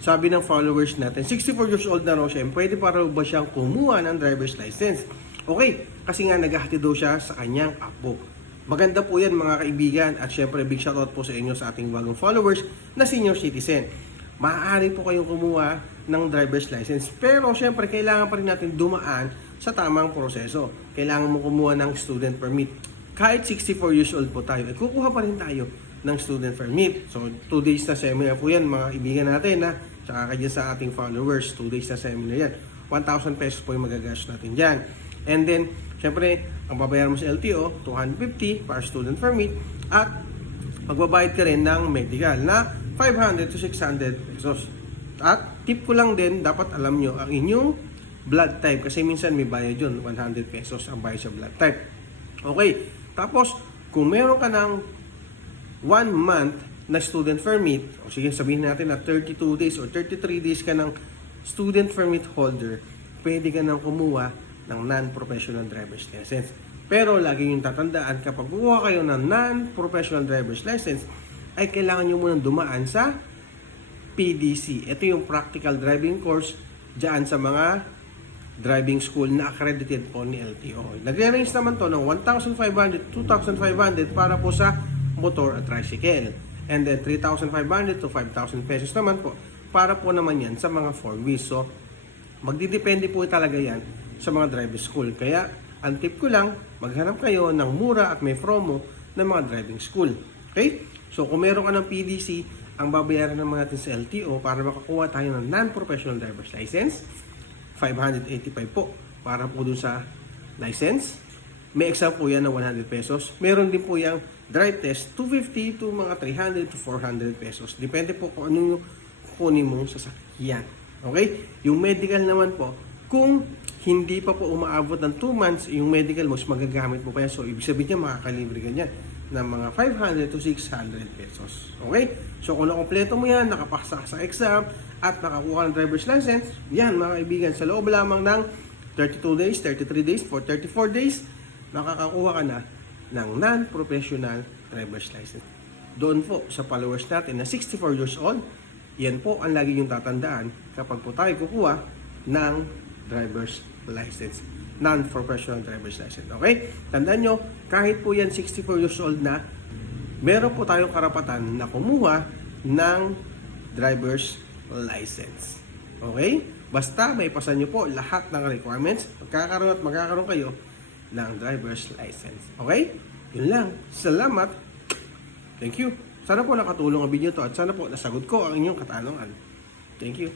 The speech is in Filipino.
sabi ng followers natin, 64 years old na raw siya, pwede pa raw ba siyang kumuha ng driver's license? Okay, kasi nga naghahatid daw siya sa kanyang apo. Maganda po yan mga kaibigan, at syempre big shoutout po sa inyo sa ating bagong followers na senior citizen. Maaari po kayong kumuha ng driver's license, pero syempre kailangan pa rin natin dumaan sa tamang proseso. Kailangan mo kumuha ng student permit. Kahit 64 years old po tayo, kukuha pa rin tayo ng student permit. So 2 days na seminar po yan mga kaibigan natin na tsaka kanya sa ating followers, 2 days na seminar yan. 1,000 pesos po yung magagastos natin dyan. And then, syempre, ang babayaran mo sa LTO, 250 para student permit, at magbabayad ka rin ng medical na 500 to 600 pesos. At tip ko lang din, dapat alam nyo ang inyong blood type kasi minsan may bayad yun, 100 pesos ang bayad sa blood type. Okay, tapos kung meron ka ng 1 month na student permit, o sige sabihin natin na 32 days or 33 days ka ng student permit holder, pwede ka nang kumuha ng non-professional driver's license. Pero lagi yung tatandaan, kapag kukuha kayo ng non-professional driver's license, ay kailangan nyo munang dumaan sa PDC. Ito yung practical driving course dyan sa mga driving school na accredited po ni LTO. Nagre-range naman to ng 1,500 to 2,500 para po sa motor at tricycle. And then 3,500 to 5,000 pesos naman po para po naman yan sa mga 4 wheels. So, magdidepende po talaga yan sa mga driving school. Kaya, ang tip ko lang, maghanap kayo ng mura at may promo ng mga driving school. Okay? So, kung meron ka ng PDC, ang babayaran naman natin sa LTO para makakuha tayo ng non-professional driver's license, 585 po para po dun sa license. May exam po yan ng 100 pesos. Meron din po yung drive test, 250 to mga 300 to 400 pesos. Depende po kung ano yung kukunin mo sa sasakyan. Okay? Yung medical naman po, kung hindi pa po umaabot ng 2 months, yung medical mo, magagamit mo pa yan. So, ibig sabihin niya, makakalibre ka niyan ng mga 500 to 600 pesos. Okay? So, kung nakompleto mo yan, nakapasa sa exam, at nakakuha ng driver's license, yan mga kaibigan, sa loob lamang ng 32 days, 33 days, for 34 days, makakakuha ka na ng non-professional driver's license. Doon po sa followers natin na 64 years old, yan po ang lagi yung tatandaan kapag po tayo kukuha ng driver's license, non-professional driver's license. Okay? Tandaan nyo, kahit po yan 64 years old na, meron po tayong karapatan na kumuha ng driver's license. Okay? Basta may pasan nyo po lahat ng requirements, magkakaroon kayo ng driver's license. Okay? Yun lang. Salamat. Thank you. Sana po nakatulong ang video to at sana po nasagot ko ang inyong katanungan. Thank you.